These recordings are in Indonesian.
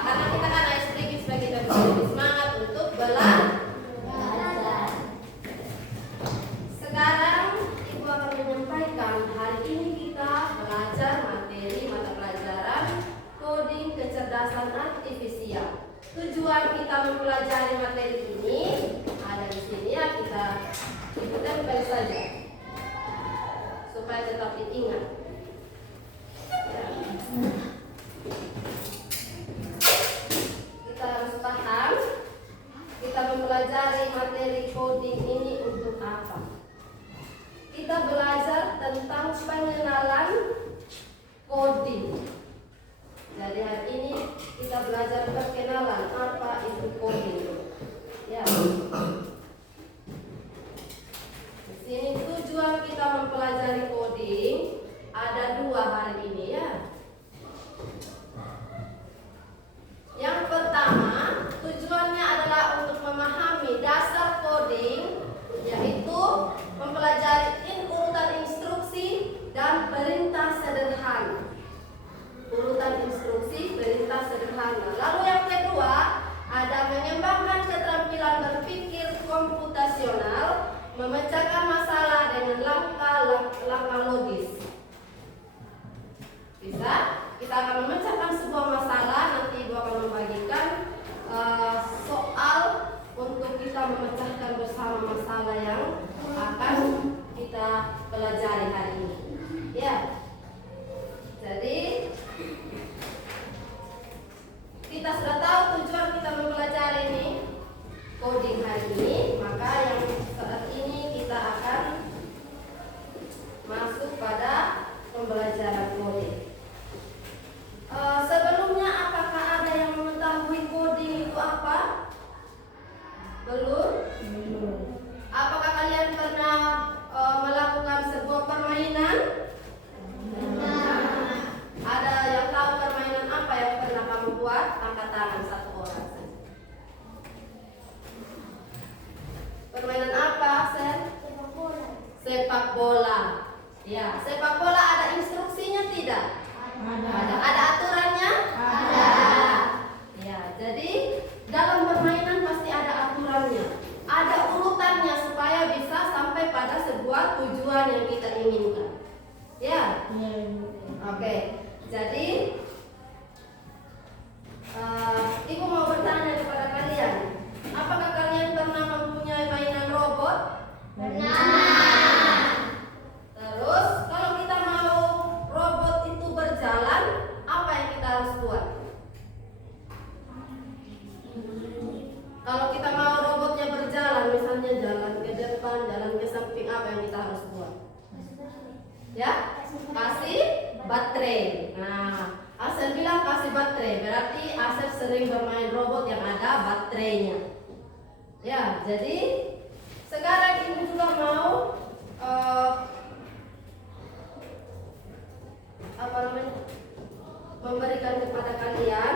karena kita kan SD supaya kita bisa lebih semangat untuk belajar. Sekarang Ibu akan menyampaikan hari ini kita belajar materi mata pelajaran coding kecerdasan artifisial. Tujuan kita mempelajari materi ini ada di sini ya, kita tempel saja supaya tetap diingat. Kita harus paham kita mempelajari materi coding ini untuk apa. Kita belajar tentang pengenalan coding. Jadi hari ini kita belajar perkenalan apa itu coding. Ya. Di sini tujuan kita mempelajari coding ada dua hari ini ya. Yang pertama, tujuannya adalah untuk memahami dasar coding, yaitu mempelajari urutan instruksi dan perintah sederhana. Urutan instruksi, perintah sederhana. Lalu yang kedua, ada mengembangkan keterampilan berpikir komputasional, memecahkan masalah dengan langkah logis. Bisa? Kita akan memecahkan sebuah masalah, nanti Ibu akan membagikan soal untuk kita memecahkan bersama masalah yang akan kita pelajari hari ini. Ya. Jadi kita sudah tahu tujuan kita mempelajari ini coding hari ini, maka yang saat ini kita akan masuk pada pembelajaran coding. Sebelumnya apakah ada yang mengetahui coding itu apa? Belum? Apakah kalian pernah melakukan sebuah permainan? Ada yang tahu permainan apa yang pernah kamu buat? Angkat tangan satu orang saja. Permainan apa, Sen? Sepak bola. Sepak bola. Ya, sepak bola ada instruksinya tidak? Ada aturannya? Ada. Ya, jadi dalam permainan pasti ada aturannya. Ada urutannya supaya bisa sampai pada sebuah tujuan yang kita inginkan. Ya? Oke. Jadi Ibu mau bertanya kepada kalian, apakah kalian pernah mempunyai mainan robot? Pernah. Terus kalau kita mau robot itu berjalan, apa yang kita harus buat? Kalau kita mau robotnya berjalan, misalnya jalan ke depan, jalan ke samping, apa yang kita harus buat? Ya, kasih baterai. Nah, Asep bilang kasih baterai, berarti Asep sering bermain robot yang ada baterainya. Ya, jadi sekarang Ibu juga mau memberikan kepada kalian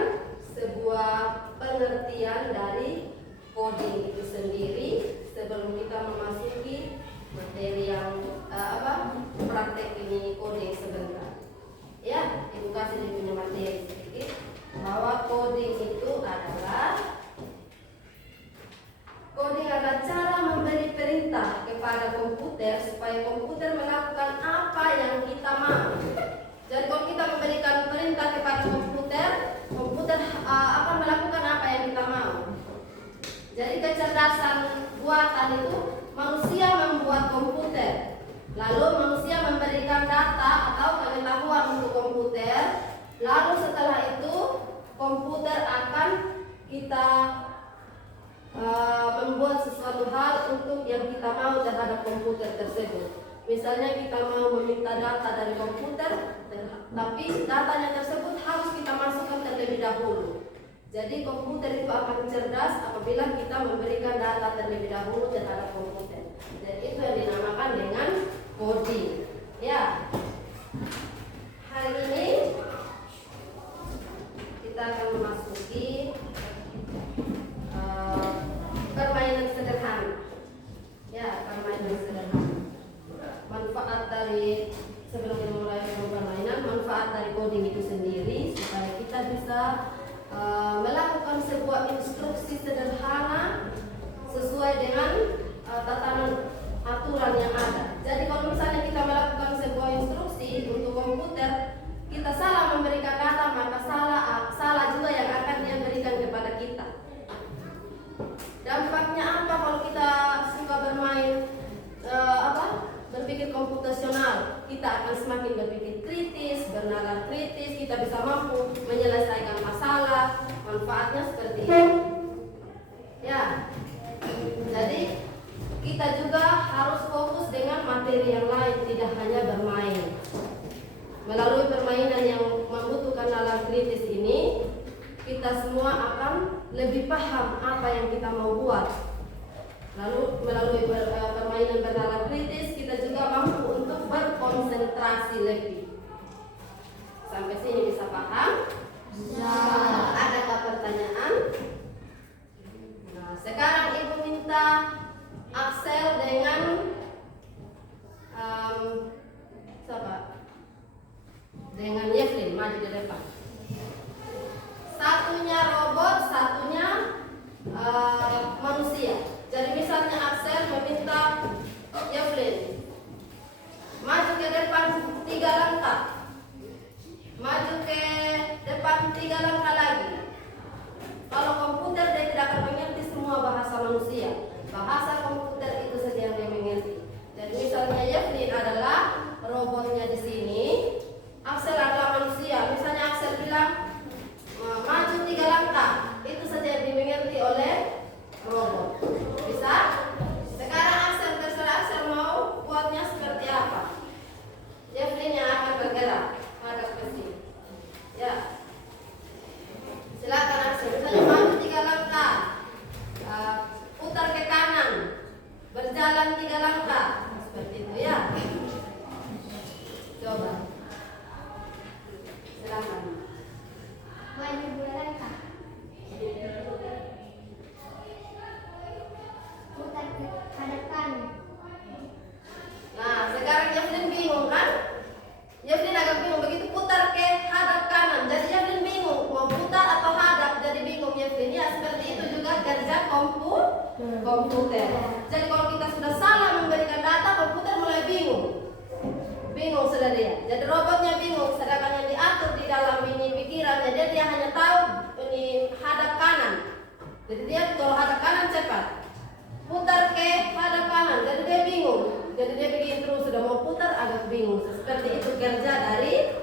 sebuah pengertian dari coding itu sendiri sebelum kita memasuki materi yang praktek ini coding sebentar. Ya, Ibu kasih dia punya materi sedikit bahwa coding itu adalah cara memberi perintah kepada komputer supaya komputer melakukan apa yang kita mau. Jadi kalau kita memberikan perintah kepada komputer, komputer akan melakukan apa yang kita mau. Jadi kecerdasan buatan itu manusia membuat komputer, lalu manusia memberikan data atau pengetahuan untuk komputer, lalu setelah itu komputer akan kita membuat sesuatu hal untuk yang kita mau terhadap komputer tersebut. Misalnya kita mau meminta data dari komputer, tapi datanya tersebut harus kita masukkan terlebih dahulu. Jadi komputer itu akan cerdas apabila kita memberikan data terlebih dahulu terhadap komputer. Dan itu yang dinamakan dengan coding. Ya. Hari ini kita akan memasuki permainan sederhana. Ya, permainan sederhana. Manfaat dari sebelum kita mulai permainan, manfaat dari coding itu sendiri supaya kita bisa sebuah instruksi sederhana sesuai dengan tatanan aturan yang ada. Jadi kalau misalnya kita melakukan sebuah instruksi untuk komputer, kita salah memberikan data, maka salah juga yang akan dia berikan kepada kita. Dampaknya apa kalau kita suka bermain berpikir komputasional? Kita akan semakin berpikir kritis, bernalar kritis, kita bisa mampu menyelesaikan masalah. Manfaatnya seperti itu. Ya. Jadi kita juga harus fokus dengan materi yang lain, tidak hanya bermain. Melalui permainan yang membutuhkan nalar kritis ini, kita semua akan lebih paham apa yang kita mau buat. Lalu melalui permainan bernalar kritis, kita juga mampu untuk berkonsentrasi lebih. Sampai sini bisa paham? Bisa. Adakah pertanyaan? Nah, sekarang Ibu minta Axel dengan siapa? Dengan Yevlin maju di depan. Satunya robot, satunya manusia. Jadi misalnya Axel meminta Yevlin maju ke depan 3 langkah, maju ke depan 3 langkah lagi. Kalau komputer dia tidak akan mengerti semua bahasa manusia. Bahasa komputer itu saja yang dia mengerti. Jadi misalnya Yevlin adalah robotnya di sini, Axel adalah manusia. Misalnya Axel bilang maju 3 langkah, itu saja yang dimengerti oleh robot. Bisa? Sekarang Axel, terserah Axel mau buatnya seperti apa. Yevlin yang akan bergerak hadap ke sini. Ya. Silakan Axel. Misalnya maju 3 langkah, putar ke kanan, berjalan 3 langkah, seperti itu ya. Coba. Silakan. Maju 2 langkah, putar ke hadap kanan. Nah, sekarang Yevlin bingung kan? Yevlin agak bingung, begitu putar ke hadap kanan. Jadi Yevlin bingung, mau putar atau hadap, jadi bingung Yevlin. Ya, seperti itu juga kerja komputer. Jadi kalau kita sudah salah memberikan data, komputer mulai bingung. Bingung sudah dia. Jadi robotnya bingung, sedangkan yang diatur di dalam ini pikirannya, dia hanya tahu ini hadap kanan. Jadi dia kalau hadap kanan cepat, putar ke hadap kanan, jadi dia bingung. Jadi dia bikin terus, sudah mau putar agak bingung. Seperti itu kerja dari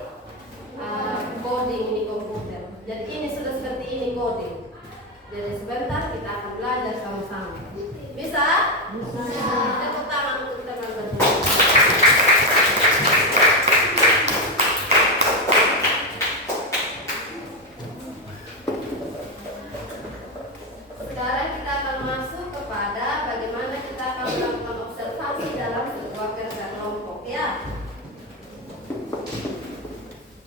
coding ini komputer. Jadi ini sudah seperti ini coding. Jadi sebentar kita akan belajar sama-sama. Bisa? Bisa. Tepuk tangan untuk teman-teman. Sekarang kita akan masuk kepada bagaimana kita akan melakukan observasi dalam sebuah kerja kelompok ya.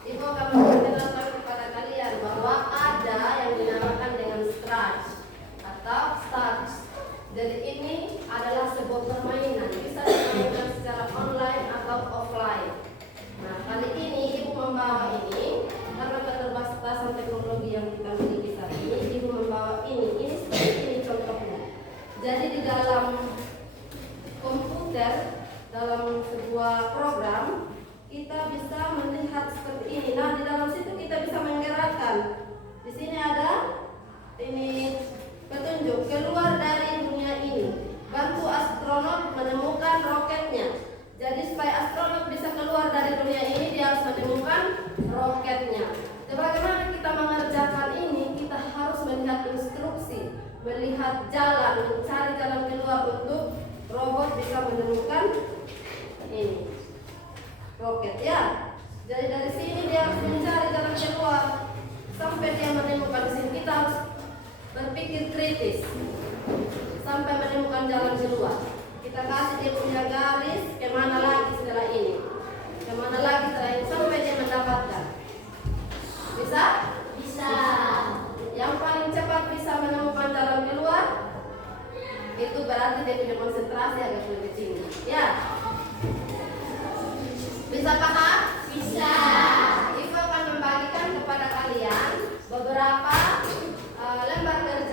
Ibu akan memperkenalkan kepada kalian bahwa ada yang dinamakan dengan Scratch atau Start. Jadi ini adalah sebuah permainan, bisa dimainkan secara online atau offline. Nah, kali ini Ibu membawa ini karena keterbatasan teknologi yang kita miliki saat ini. Ibu membawa ini seperti ini contohnya. Jadi di dalam komputer, dalam sebuah program, kita bisa melihat seperti ini. Nah, di dalam situ kita bisa menggerakkan. Di sini ada ini petunjuk keluar dari dunia ini. Bantu astronot menemukan roketnya. Jadi supaya astronot bisa keluar dari dunia ini, dia harus menemukan roketnya. Dan bagaimana kita mengerjakan ini? Kita harus melihat instruksi, melihat jalan, mencari jalan keluar untuk robot bisa menemukan ini roket ya. Jadi dari sini dia harus mencari jalan keluar sampai dia menemukan sini. Kita harus berpikir kritis sampai menemukan jalan keluar. Kita kasih dia punya garis kemana lagi setelah ini, kemana lagi setelah ini sampai dia mendapatkan. Bisa? Bisa. Yang paling cepat bisa menemukan jalan keluar itu berarti dia punya konsentrasi agak lebih tinggi. Ya. Bisa paham? Bisa. Ibu akan membagikan kepada kalian beberapa lembar kerja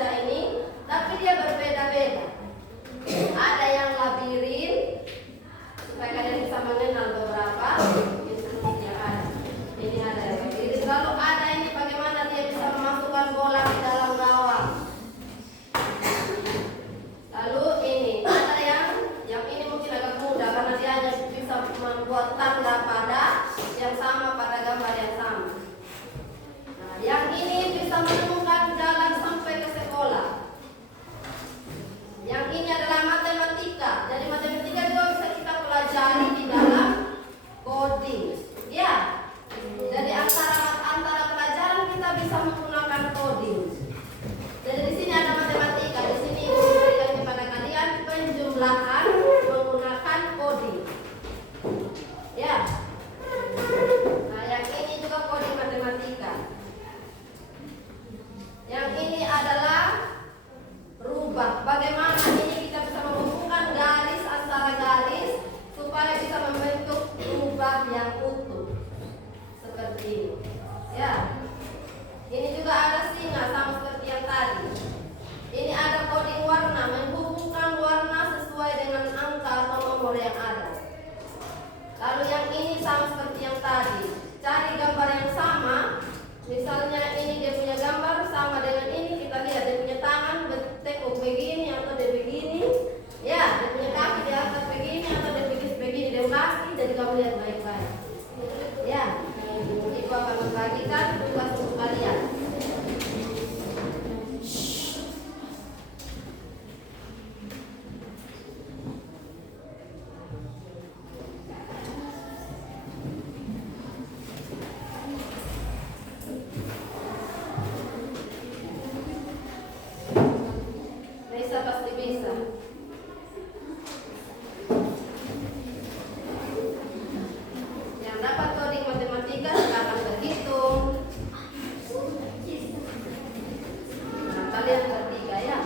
kalian bertiga ya.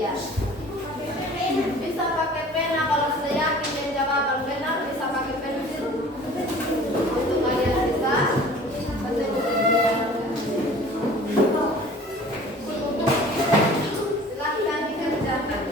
Iya. Bisa pakai pena kalau sudah yakin yang jawaban benar, bisa pakai pensil. Untuk kalian bisa. Silahkan dikerjakan.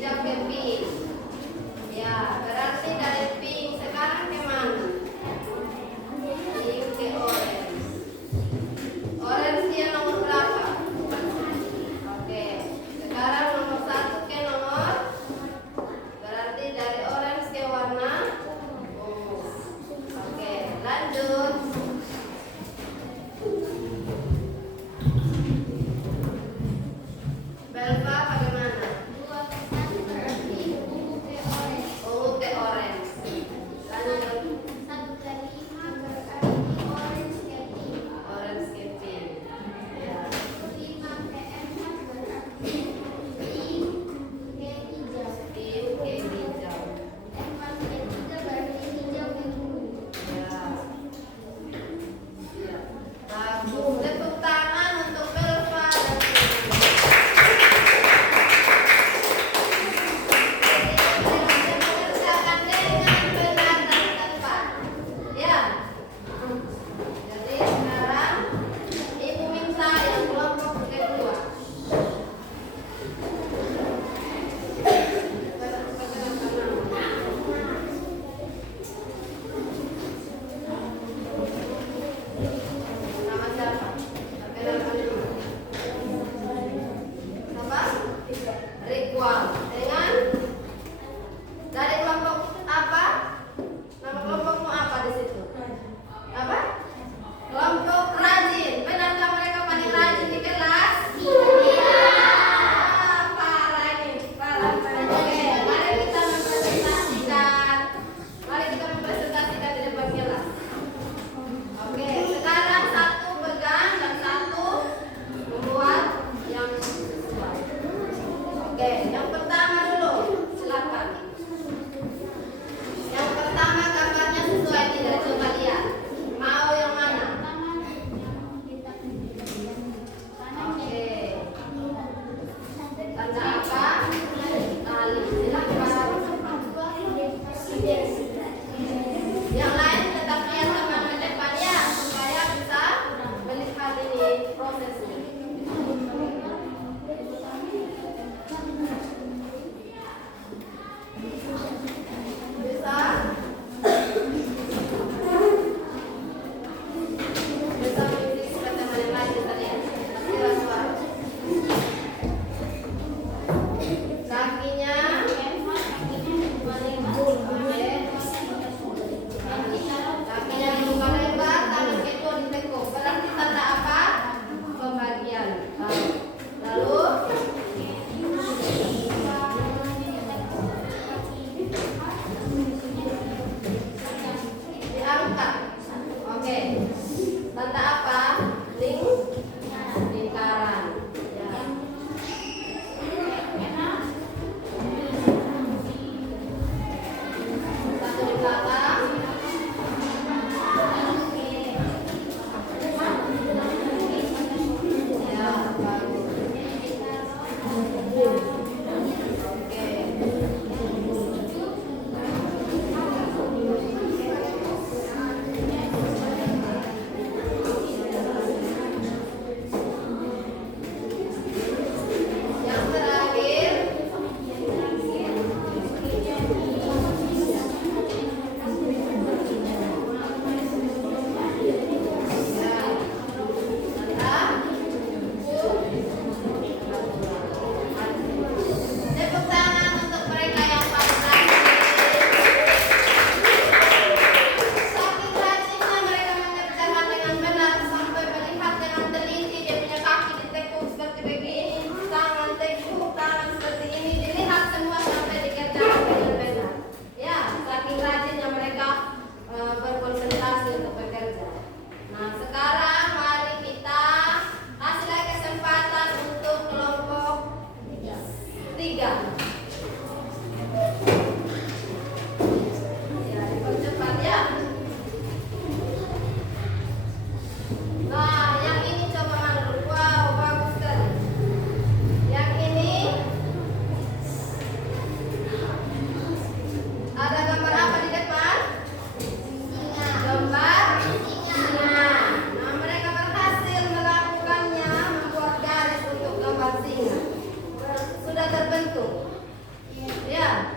hijau ke pink. Ya, berarti dari pink sekarang ke mana? Pink ke orange. Orange dia nomor berapa? Oke, sekarang nomor 1 ke nomor. Berarti dari orange ke warna ungu. Oke, lanjut. Belva bagaimana? 2 per 1 berarti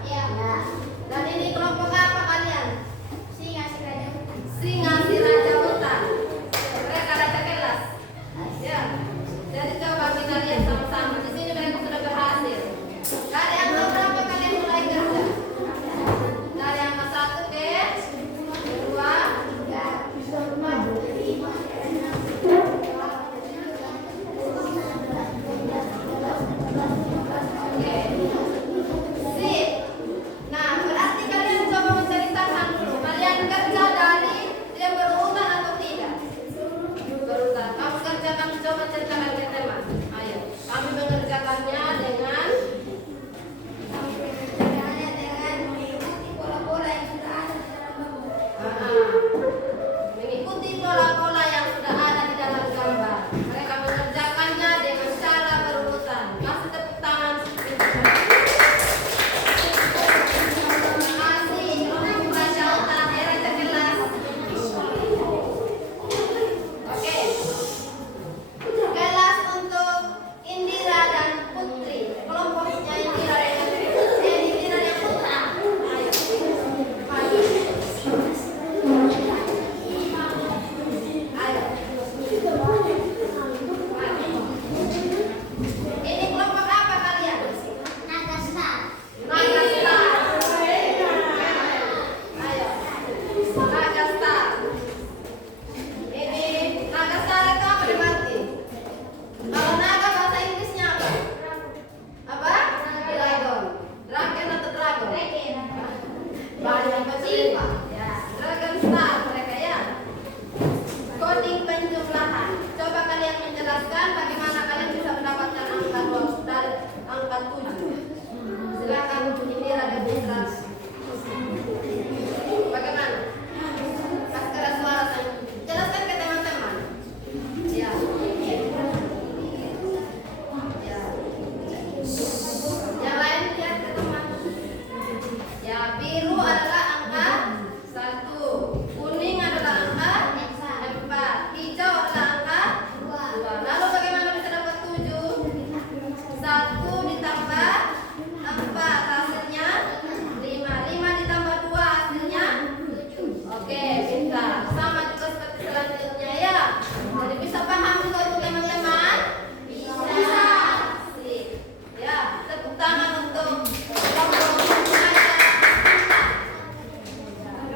Iya. Dan ini kelompok apa kalian? Singa si raja hutan. Singa si raja hutan. Mereka raja kelas. Ya. Jadi coba kita lihat sama-sama. Di sini mereka sudah berhasil. Dari angka berapa kalian mulai kerja? Dari angka 1 ke 2, 3, 4, 5. Oke. Sip. Nah, berarti kalian coba menceritakan dulu. Kalian kerja dari dia berurutan atau tidak? Berurutan. Kamu kerjakan, coba ceritakan ke teman. Ayo. Kami mengerjakannya dengan mengikuti pola-pola yang sudah ada di dalam gambar. mengikuti pola-pola yang sudah ada di dalam gambar. Mereka mengerjakannya dengan cara berurutan. Kasih tepuk tangan. Terima kasih. Kelompok Raja Hutan, Raja kelas. Oke. Kelas untuk Indira dan Putri. Kelompoknya Indira dan Indira dan Putra. Ayo. Maju. Ayo. Ini kelompok apa kalian? Nagastar. Nagastar. Ayo. Nagastar. Ini Nagastar itu apa berarti? Kalau naga bahasa Inggrisnya apa? Apa? Dragon. Dragon atau dragon? Banyak bahasa. Ya, Dragon Star mereka ya. Coding penjumlahan. Coba kalian menjelaskan bagaimana kalian bisa mendapatkan angka 2 dari angka 7. Silakan Indira dan Putra. Bagaimana? Pas keras suara saya. Jelaskan ke teman-teman. Ya. Ya. Yang lain lihat ke teman. Ya, biru adalah angka 1, kuning adalah angka 4, hijau adalah angka 2. Lalu bagaimana bisa dapat 7? 1 ditambah 4 hasilnya 5. 5 ditambah 2 hasilnya 7. Oke, pintar. Sama juga seperti selanjutnya ya. Jadi bisa paham juga itu teman-teman? Bisa. Sip. Ya, tepuk tangan untuk kelompok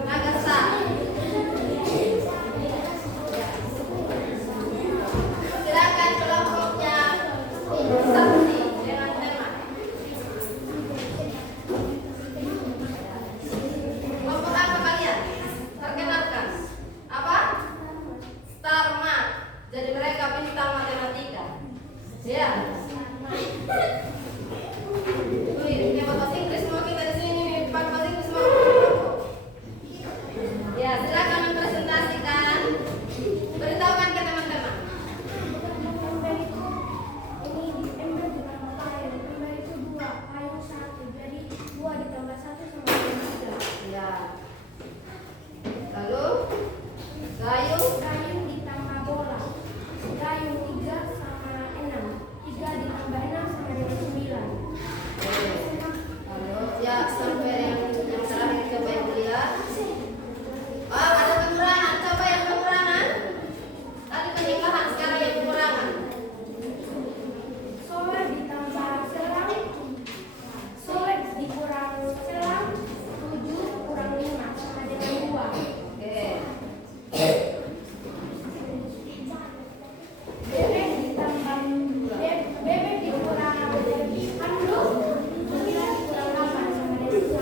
Nagastar. Silakan kelompoknya Sakti dengan teman. Kelompok apa kalian? Perkenalkan. Apa? Starmat. Jadi mereka bintang matematika. Ya. Ini bahasa Inggris semua kita di sini pakai bahasa Inggris semua. Ya, silakan mempresentasikan. Beritahukan ke teman-teman. Ember itu ini ember ditambah kayu. Ember itu 2, kayu 1. Jadi 2 ditambah 1 sama dengan 3. Ya. Lalu gayung. Kayu ditambah bola. Kayu 3 sama 6. 3 ditambah 6 sama dengan 9. Lalu ya sampai yang terakhir coba yang lihat. Oh, ada pengurangan. Coba yang pengurangan. Tadi peningkatan, sekarang yang pengurangan. Solek ditambah selang. Solek dikurang selang. 7 kurang 5 sama dengan 2. Oke. Bebek ditambah bebek dikurang 6. 9 dikurang 8 sama dengan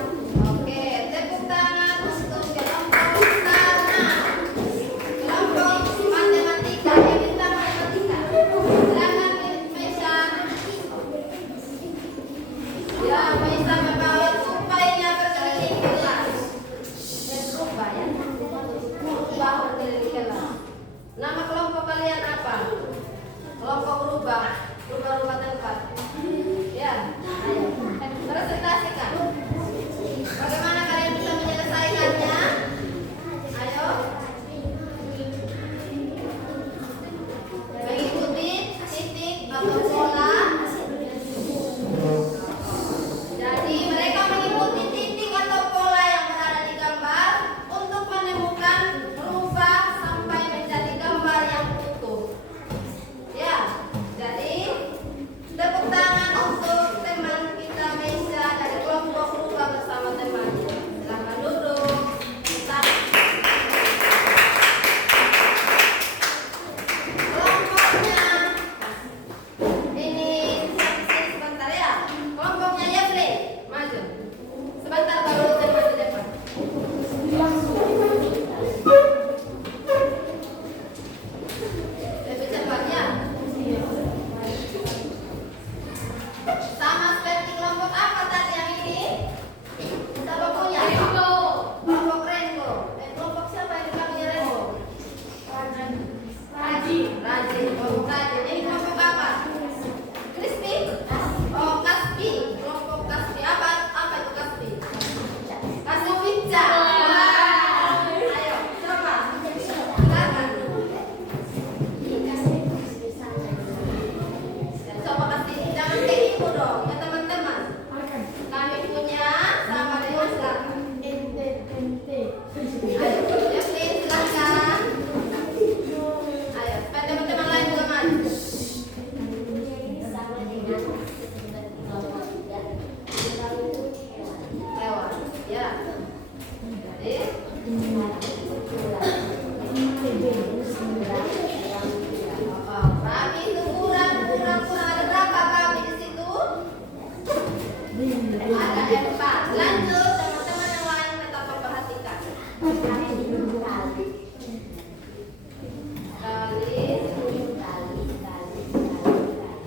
4. Lanjut, teman-teman yang lain tetap memperhatikan.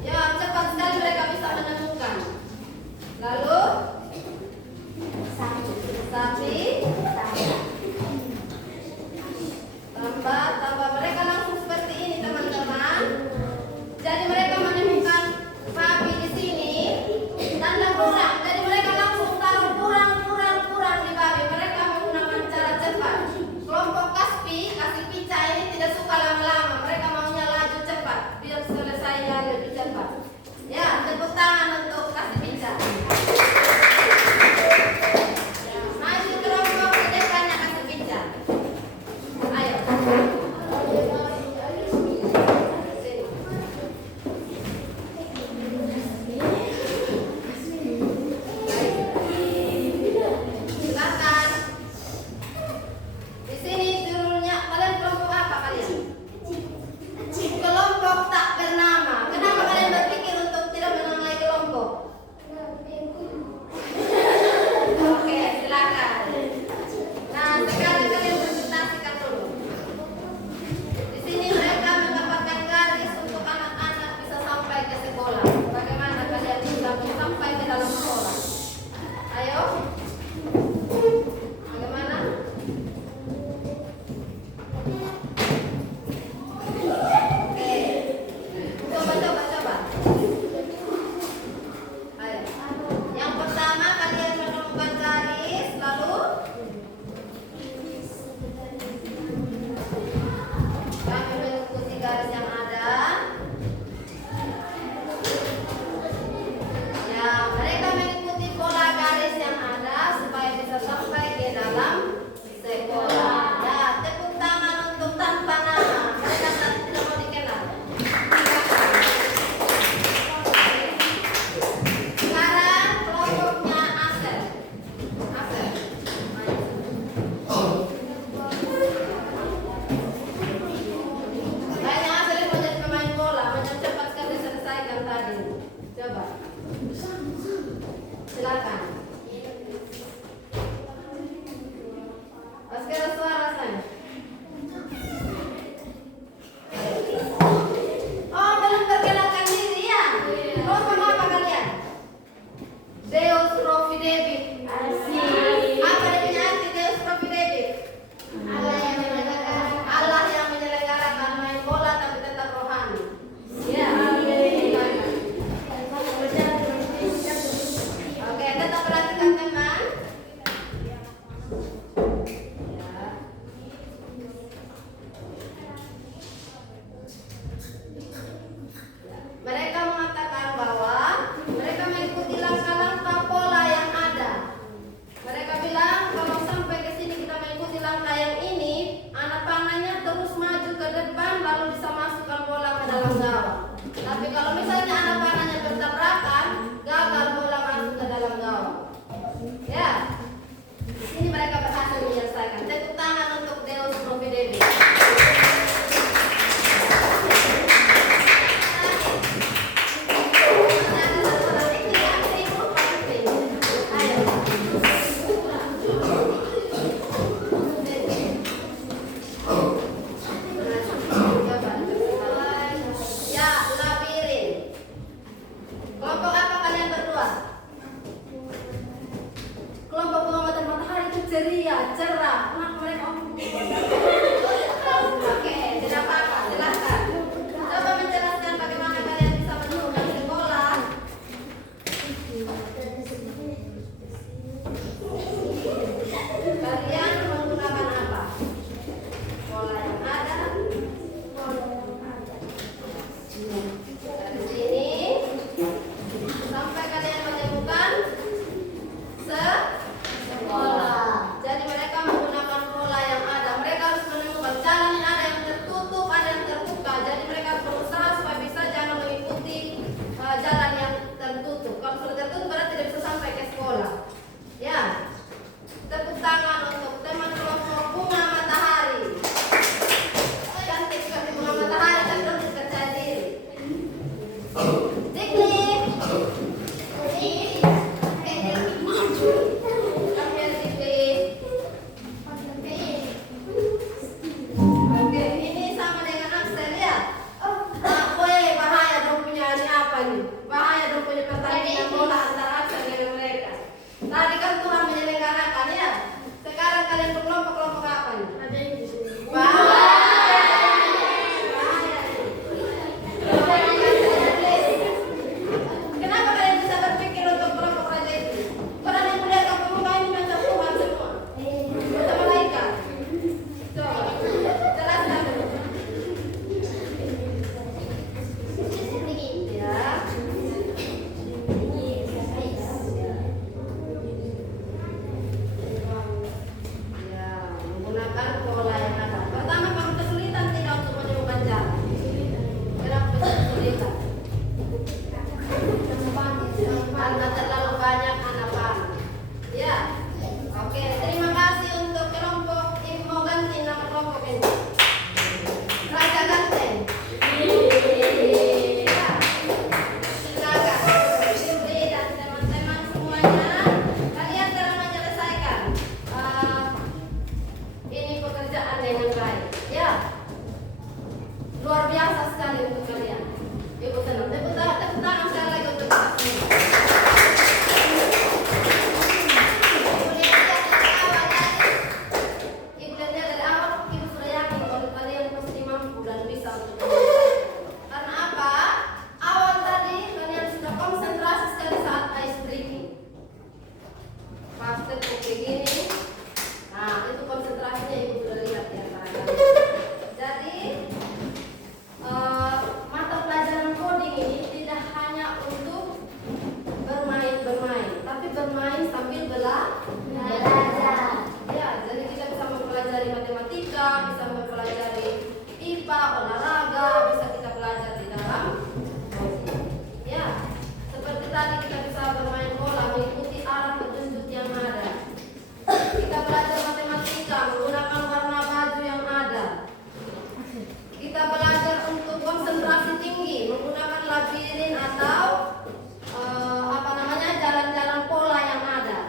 Ya, cepat sekali mereka bisa menemukan. Lalu sapi, tambah mereka langsung seperti ini teman-teman. Jadi mereka menemukan babi di sini tanda kurang. Jadi mereka langsung taruh kurang di babi. Mereka menggunakan cara cepat. Kelompok kasih pica ini tidak suka lama-lama. Mereka maunya laju cepat biar selesainya lebih cepat. Ya, tepuk tangan untuk kasih pica. Ya, maju kelompok ke depannya kasih pica. Ayo. Silakan. Di sini judulnya kalian kelompok apa kalian? Kelompok tak bernama. Kenapa kalian berpikir untuk tidak menamai kelompok? Oke, silakan. Nah, sekarang kalian presentasikan dulu. Di sini mereka mendapatkan garis untuk anak-anak bisa sampai ke sekolah. Bagaimana kalian bisa sampai ke dalam sekolah? Ayo. Bagaimana? Oke. Coba. Ayo. Yang pertama kalian menemukan garis, lalu kami mengikuti garis yang ada. Ya, mereka mengikuti pola garis yang ada supaya bisa sampai ke dalam sekolah. Ya, tepuk tangan untuk tanpa nama. Mereka tidak mau dikenal. Sekarang kelompoknya Asel. Kayaknya Asel ini mau jadi pemain bola, macam cepat sekali selesaikan tadi. Coba. Silakan. Sekarang suara saya. Oh, belum perkenalkan diri ya? Kelompok apa kalian? Deus Providebit. Apa artinya arti Deus Providebit? Allah yang menyelenggarakan main bola tapi tetap rohani. Ya. Oke, tetap perhatikan teman. Ya. Mereka mengatakan bahwa mereka mengikuti langkah-langkah pola yang ada. Mereka bilang kalau sampai ke sini kita mengikuti langkah yang ini, anak panahnya terus maju ke depan lalu bisa masukkan bola ke dalam gawang. Tapi kalau misalnya anak panahnya bertabrakan, gagal bola masuk ke dalam gawang. Ya. Di sini mereka berhasil menyelesaikan. Tepuk tangan untuk Deus Providebit. Ya, labirin. Kelompok apa kalian berdua? Kelompok pengamatan matahari itu ceria, cerah. Kenapa mereka Oke, tidak apa-apa, silakan. Coba menjelaskan bagaimana kalian bisa menemukan sekolah. Kalian menggunakan apa? Pola yang ada. Dari sini sampai kalian menemukan sekolah. Jadi mereka menggunakan pola yang ada. Mereka harus menemukan jalan yang ada yang tertutup, ada yang terbuka. Jadi mereka harus berusaha supaya bisa jangan mengikuti jalan yang tertutup. Kalau sudah tertutup berarti tidak bisa sampai ke sekolah. Ya, tepuk tangan untuk belajar. Ya, jadi kita bisa mempelajari matematika, bisa mempelajari IPA, olahraga, bisa kita pelajari di dalam. Ya, seperti tadi kita bisa bermain bola, mengikuti arah petunjuk yang ada. Kita belajar matematika menggunakan warna baju yang ada. Kita belajar untuk konsentrasi tinggi menggunakan labirin atau jalan-jalan pola yang ada.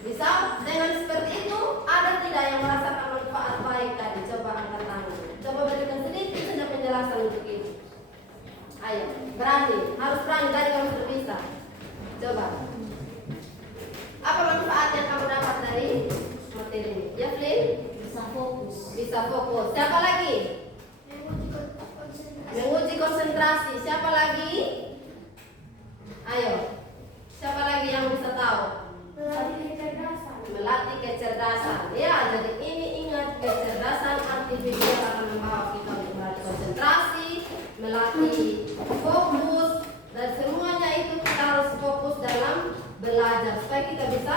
Bisa dengan seperti itu, ada tidak yang merasakan manfaat baik tadi? Coba angkat tangan. Coba berikan sedikit saja penjelasan untuk ini. Ayo, berani, harus berani tadi kamu sudah bisa. Coba. Apa manfaat yang kamu dapat dari materi ini? Ya, Flynn? Bisa fokus. Bisa fokus. Siapa lagi? Menguji konsentrasi. Siapa lagi? Ayo. Siapa lagi yang bisa tahu? Melatih kecerdasan. Melatih kecerdasan. Ya, jadi ini ingat, kecerdasan artifisial akan membawa kita untuk melatih konsentrasi, melatih fokus, dan semuanya itu kita harus fokus dalam belajar supaya kita bisa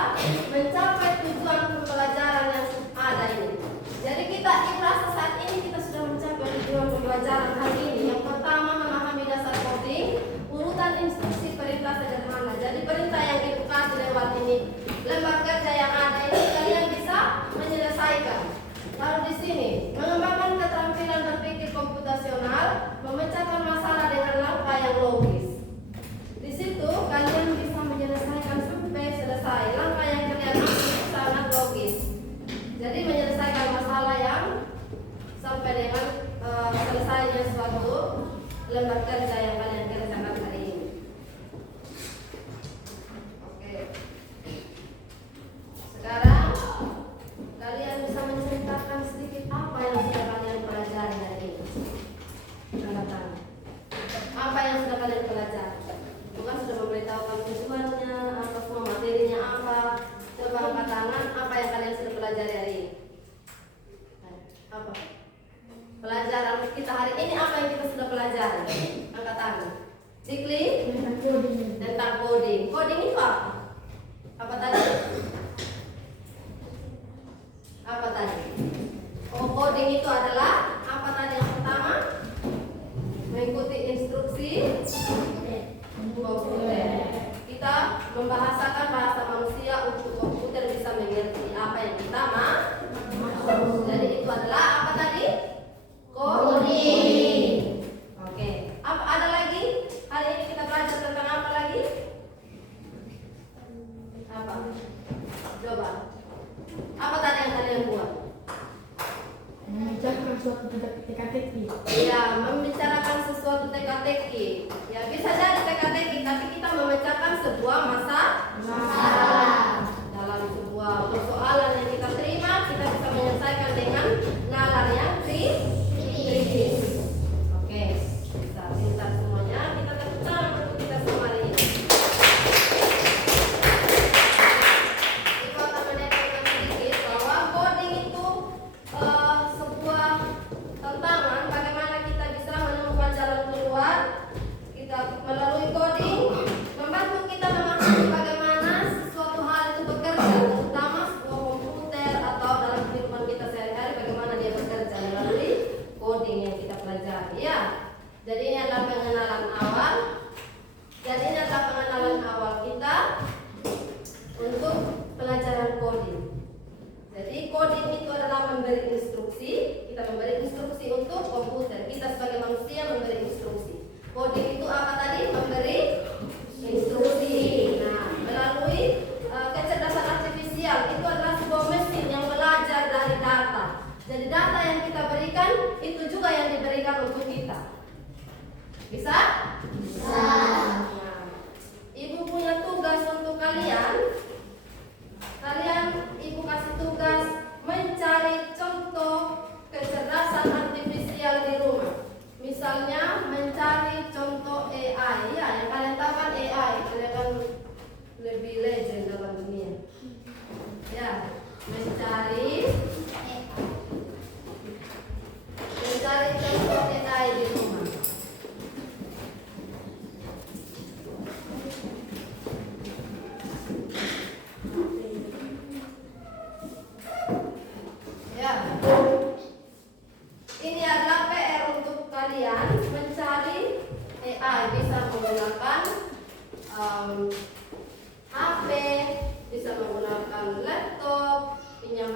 mencapai tujuan pembelajaran yang ada ini. Jadi kita merasa saat ini kita sudah mencapai tujuan pembelajaran hari ini. Yang pertama, memahami dasar coding, urutan instruksi perintah sederhana. Jadi perintah yang edukasi lewat ini, lembar kerja yang ada ini kalian bisa menyelesaikan. Lalu di sini mengembangkan keterampilan berpikir komputasional, memecahkan masalah dengan langkah yang logis. Di situ kalian bisa menyelesaikan sampai selesai. Langkah yang kalian ambil sangat logis. Jadi menyelesaikan masalah yang sampai dengan selesainya suatu lembar kerja yang kalian kerjakan hari ini. Oke. Sekarang kalian bisa menceritakan sedikit apa yang sudah kalian pelajari hari ini. Katakan. Apa yang sudah kalian pelajari? Bukan sudah memberitahukan tujuannya, apa semua materinya apa. Coba angkat tangan, apa yang kalian sudah pelajari hari ini? Apa? Pelajaran kita hari ini apa yang kita sudah pelajari? Angkat tangan. Sikli? Tentang coding. Coding itu apa? Apa tadi? Apa tadi? Oh, coding itu adalah apa tadi yang pertama? Mengikuti instruksi komputer. Kita membahasakan bahasa manusia untuk komputer bisa mengerti apa yang kita mau. Jadi itu adalah apa tadi? Coding. Oke. Apa ada lagi? Hari ini kita belajar tentang apa lagi? Apa? Coba. Apa tadi yang kalian buat? Membicarakan suatu teka-teki. Iya, membicarakan sesuatu teka-teki. Ya, bisa jadi teka-teki, tapi kita memecahkan sebuah masalah. Dalam sebuah persoalan yang kita terima, kita bisa menyelesaikan dengan nalar yang kritis. Oke, bisa pintar semuanya. Kita tepuk tangan untuk kita semua hari ini. Kita akan menekankan sedikit bahwa coding itu sebuah tantangan bagaimana kita bisa menemukan jalan keluar. Kita melalui coding membantu kita memahami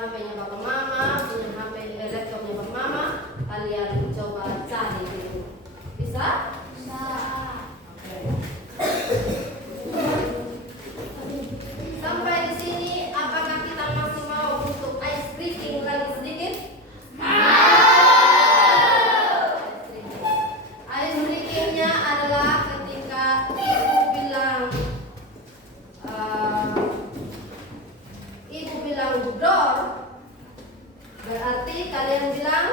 HP-nya Papa Mama, punya HP laptopnya Papa Mama, kalian coba cari dulu. Bisa? Bisa. Oke. Sampai di sini, apakah kita masih mau untuk ice breaking lagi sedikit? Ice breakingnya adalah ketika ibu bilang door, berarti kalian bilang